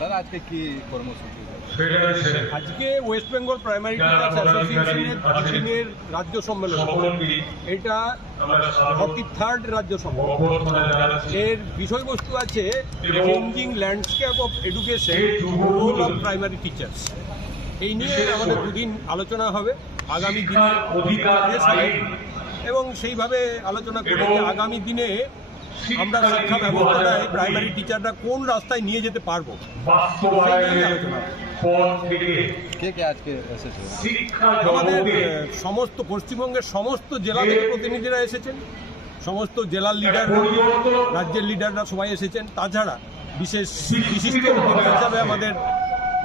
দাদা আজকে কি কর্মসূচি? আজকে ওয়েস্ট বেঙ্গল প্রাইমারি যারা টিচার্স অ্যাসোসিয়েশনের দিনের রাজ্য সম্মেলন। এটা ফর্টি থার্ড রাজ্য সম্মেলন। এর বিষয়বস্তু আছে changing landscape of education role of primary teachers এই নিয়ে আমাদের দুদিন আলোচনা হবে। আগামী দিনে এবং সেইভাবে আলোচনা করে যে আগামী দিনে আমরা শিক্ষা 2021 প্রাইমারি টিচাররা কোন রাস্তায় নিয়ে যেতে পারব? বাস্তবায়নের পর থেকে কে কে আজকে এসেছে? শিক্ষা আমাদের সমস্ত পশ্চিমবঙ্গের সমস্ত জেলা থেকে প্রতিনিধিরা এসেছেন সমস্ত জেলার লিডার রাজ্যের লিডাররা সবাই এসেছেন। তাছাড়া বিশেষ বিশিষ্ট অতিথি হিসাবে আমাদের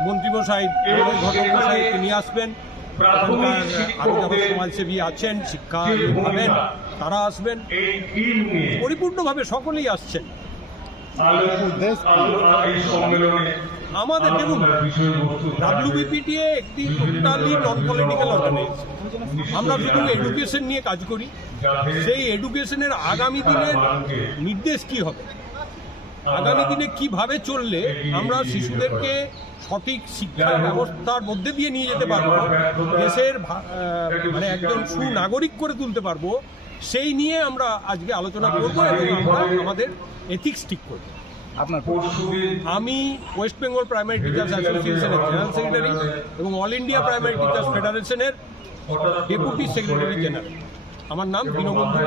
মন্ত্রীমশাই বিনয় ঘটক মশাই তিনি আসবেন। প্রাথমিক এখানকার আরও যারা সমাজসেবী আছেন শিক্ষা পাবেন তারা আসবেন। পরিপূর্ণভাবে সকলেই আসছেন। আমাদের দেখুন ডাব্লিউবিপিটিএ একটি টোটালি নন পলিটিক্যাল অর্গানাইজেশন আমরা শুধু এডুকেশন নিয়ে কাজ করি। সেই এডুকেশনের আগামী দিনের নির্দেশ কি হবে? আগামী দিনে কীভাবে চললে আমরা শিশুদেরকে সঠিক শিক্ষা ব্যবস্থার মধ্যে দিয়ে নিয়ে যেতে পারব দেশের ভা- মানে একজন সুনাগরিক করে তুলতে পারব সেই নিয়ে আমরা আজকে আলোচনা করব এবং আমরা আমাদের এথিক্স ঠিক করব। আপনার আমি ওয়েস্ট বেঙ্গল প্রাইমারি টিচার্স অ্যাসোসিয়েশনের জেনারেল সেক্রেটারি এবং অল ইন্ডিয়া প্রাইমারি টিচার্স ফেডারেশনের ডেপুটি সেক্রেটারি জেনারেল আমার নাম দীনবন্ধু